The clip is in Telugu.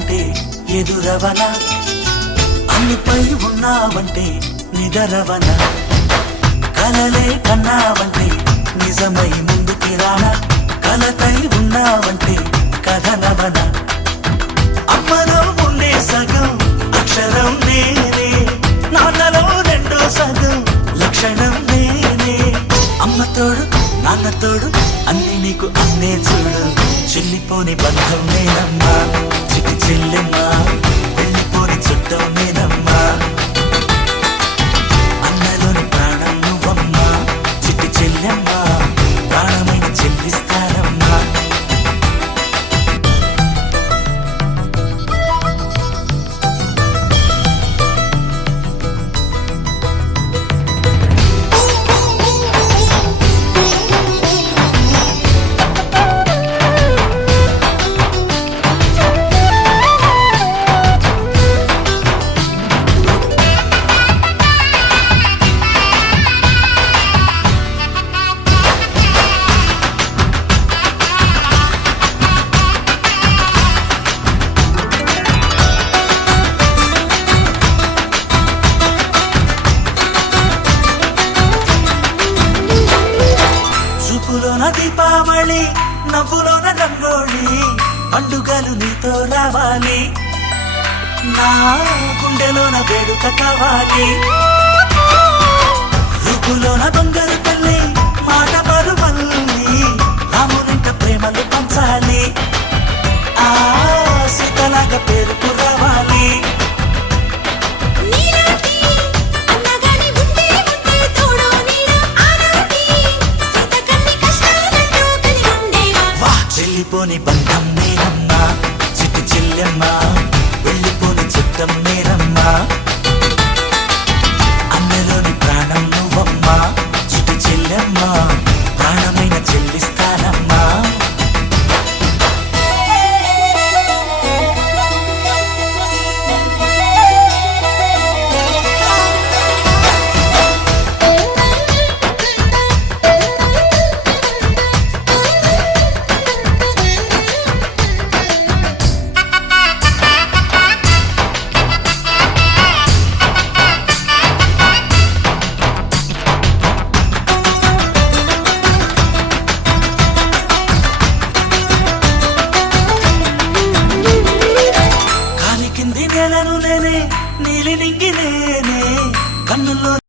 ఉన్నావంటే ఎదురవనా, అన్నిపై ఉన్నావంటే నిదరవనా, కలలే కన్నావంటే నిజమై ముందుకి రానా, కలతై ఉన్నావంటే కథనవనా. అమ్మలో ఉండే సగం అక్షరం నేనే, నాన్నలో రెండో సగం లక్షణం నేనే. అమ్మ తోడు నాన్న తోడు అన్ని నీకు అన్నే చూడు, చెల్లిపోని బంధం నేనమ్మా, చిటి చెల్లెమ్మా, వెళ్ళిపోని చుట్టం నేనమ్మా. అన్నలోని ప్రాణం నువ్వమ్మా, చిటి చెల్లెమ్మా, ప్రాణమైన చెల్లిస్తానమ్మా. చూపులోన దీపావళి, నవ్వులోన రంగోళి, పండుగలు నీతో రావాలి, నా గుండెలోన వేడుక కావాలి. రూపులోన దొంగలు తల్లి, మాట పరువల్లి, రామునింట ప్రేమలు పంచాలి, ఆ సీతలాగా పేరుకు రావాలి. వెళ్ళిపోని బంధం నేనమ్మా, చిట్టి చెల్లెమ్మా, వెళ్ళిపోని చుట్టం నేనమ్మా. అన్నలోని ప్రాణం నువ్వమ్మా, చిట్టి చెల్లెమ్మా, ప్రాణమైన చెల్లిస్తానమ్మా. నేనే నీలి నింగి నేనే, కన్నుల్లో